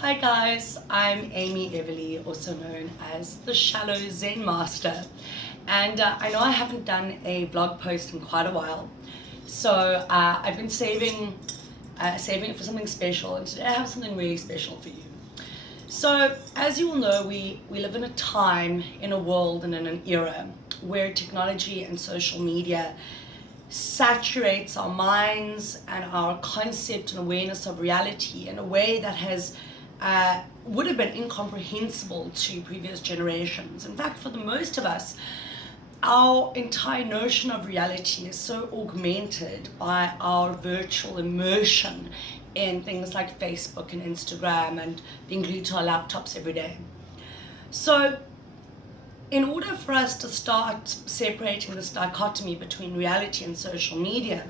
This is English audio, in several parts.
Hi guys, I'm Amy Everly, also known as the Shallow Zen Master, and I know I haven't done a vlog post in quite a while, so I've been saving it for something special, and today I have something really special for you. So as you all know, we live in a time, in a world, and in an era where technology and social media saturates our minds and our concept and awareness of reality in a way that has would have been incomprehensible to previous generations. In fact, for the most of us, our entire notion of reality is so augmented by our virtual immersion in things like Facebook and Instagram and being glued to our laptops every day. So in order for us to start separating this dichotomy between reality and social media,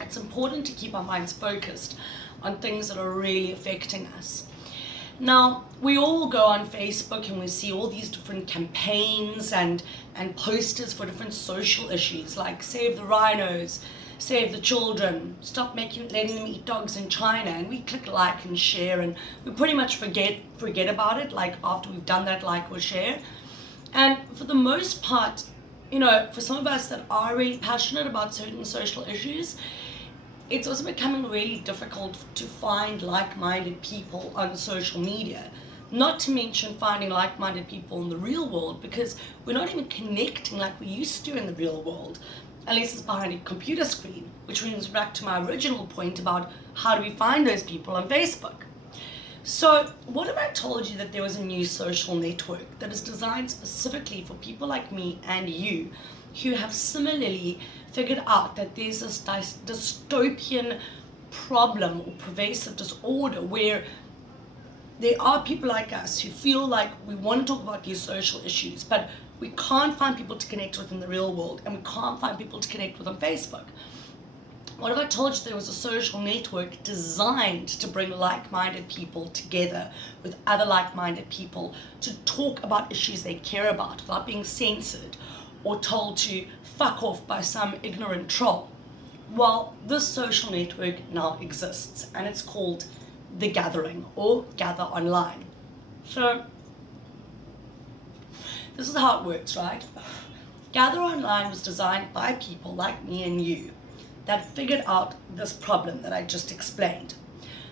it's important to keep our minds focused on things that are really affecting us. Now, we all go on Facebook and we see all these different campaigns and posters for different social issues like save the rhinos, save the children, stop letting them eat dogs in China, and we click like and share, and we pretty much forget about it, like after we've done that like or share. And for the most part, you know, for some of us that are really passionate about certain social issues, it's also becoming really difficult to find like-minded people on social media. Not to mention finding like-minded people in the real world, because we're not even connecting like we used to in the real world, unless it's behind a computer screen, which brings back to my original point about how do we find those people on Facebook. So what if I told you that there was a new social network that is designed specifically for people like me and you, who have similarly figured out that there's this dystopian problem or pervasive disorder where there are people like us who feel like we want to talk about these social issues, but we can't find people to connect with in the real world, and we can't find people to connect with on Facebook. What if I told you there was a social network designed to bring like-minded people together with other like-minded people to talk about issues they care about without being censored or told to fuck off by some ignorant troll? Well, this social network now exists, and it's called The Gathering, or Gather Online. So this is how it works, right? Gather Online was designed by people like me and you that figured out this problem that I just explained.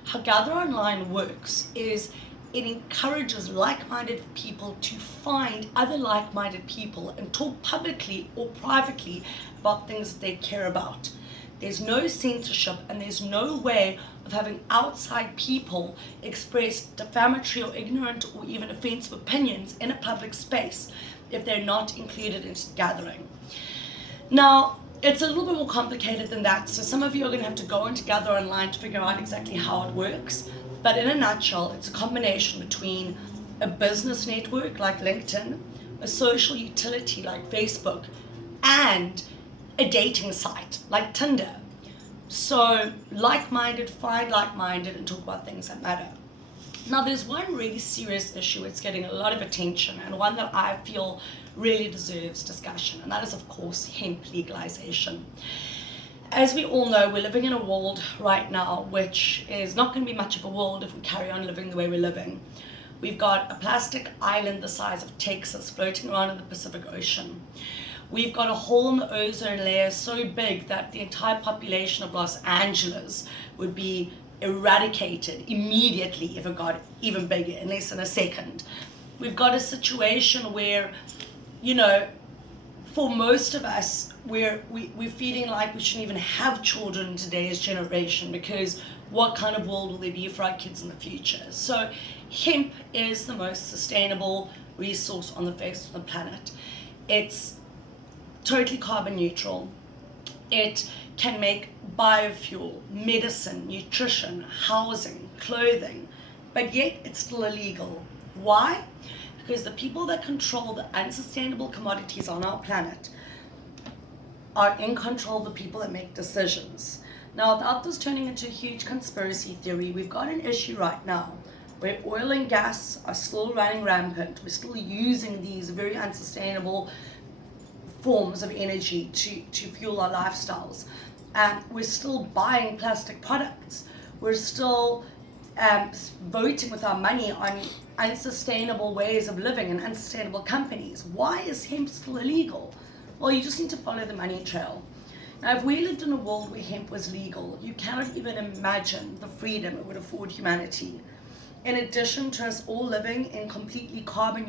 How Gather Online works is it encourages like-minded people to find other like-minded people and talk publicly or privately about things that they care about. There's no censorship, and there's no way of having outside people express defamatory or ignorant or even offensive opinions in a public space if they're not included in the gathering. Now, it's a little bit more complicated than that, so some of you are going to have to go into Gather Online to figure out exactly how it works. But in a nutshell, it's a combination between a business network like LinkedIn, a social utility like Facebook, and a dating site like Tinder. So like-minded find like-minded and talk about things that matter. Now, there's one really serious issue that's getting a lot of attention, and one that I feel really deserves discussion, and that is, of course, hemp legalization. As we all know, we're living in a world right now which is not going to be much of a world if we carry on living the way we're living. We've got a plastic island the size of Texas floating around in the Pacific Ocean. We've got a hole in the ozone layer so big that the entire population of Los Angeles would be eradicated immediately if it got even bigger in less than a second. We've got a situation where, you know, for most of us, we're feeling like we shouldn't even have children in today's generation, because what kind of world will there be for our kids in the future? So hemp is the most sustainable resource on the face of the planet. It's totally carbon neutral. It can make biofuel, medicine, nutrition, housing, clothing, but yet it's still illegal. Why? Because the people that control the unsustainable commodities on our planet are in control of the people that make decisions. Now, without this turning into a huge conspiracy theory, we've got an issue right now where oil and gas are still running rampant. We're still using these very unsustainable forms of energy to fuel our lifestyles. And we're still buying plastic products. We're still voting with our money on unsustainable ways of living and unsustainable companies. Why is hemp still illegal? Well, you just need to follow the money trail. Now, if we lived in a world where hemp was legal, you cannot even imagine the freedom it would afford humanity. In addition to us all living in completely carbon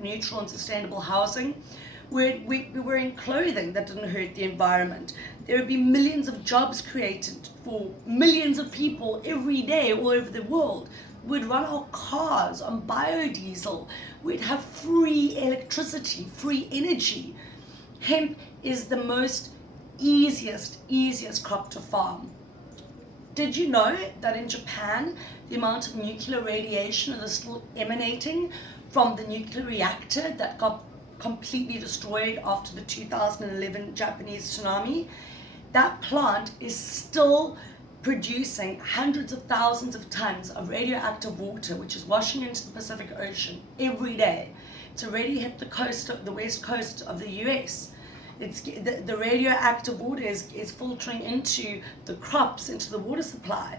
neutral and sustainable housing, we're wearing clothing that didn't hurt the environment. There would be millions of jobs created for millions of people every day all over the world. We'd run our cars on biodiesel. We'd have free electricity, free energy. Hemp is the most easiest crop to farm. Did you know that in Japan, the amount of nuclear radiation that is still emanating from the nuclear reactor that got completely destroyed after the 2011 Japanese tsunami, that plant is still producing hundreds of thousands of tons of radioactive water, which is washing into the Pacific Ocean every day. It's already hit the west coast of the US. The radioactive water is filtering into the crops, into the water supply.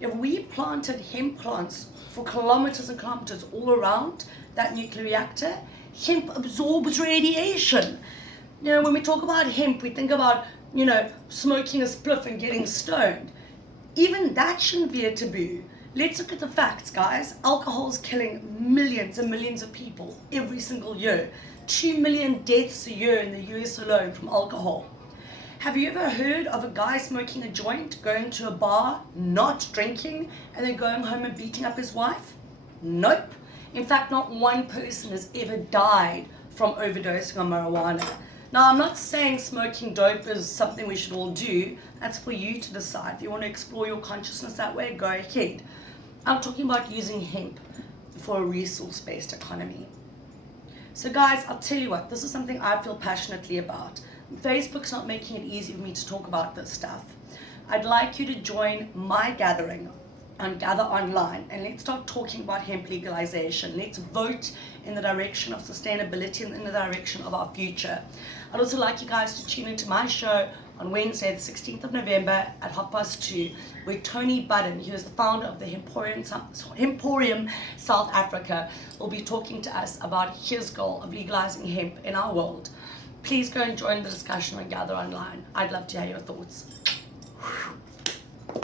If we planted hemp plants for kilometers and kilometers all around that nuclear reactor, hemp absorbs radiation. You know, when we talk about hemp, we think about, smoking a spliff and getting stoned. Even that shouldn't be a taboo. Let's look at the facts, guys. Alcohol is killing millions and millions of people every single year. 2 million deaths a year in the US alone from alcohol. Have you ever heard of a guy smoking a joint, going to a bar, not drinking, and then going home and beating up his wife? Nope. In fact, not one person has ever died from overdosing on marijuana. Now, I'm not saying smoking dope is something we should all do. That's for you to decide. If you want to explore your consciousness that way, go ahead. I'm talking about using hemp for a resource-based economy. So guys, I'll tell you what, this is something I feel passionately about. Facebook's not making it easy for me to talk about this stuff. I'd like you to join my gathering on Gather Online, and let's start talking about hemp legalization. Let's vote in the direction of sustainability and in the direction of our future. I'd also like you guys to tune into my show on Wednesday, the 16th of November at 2:30, where Tony Budden, who is the founder of the Hemporium South Africa, will be talking to us about his goal of legalizing hemp in our world. Please go and join the discussion on Gather Online. I'd love to hear your thoughts.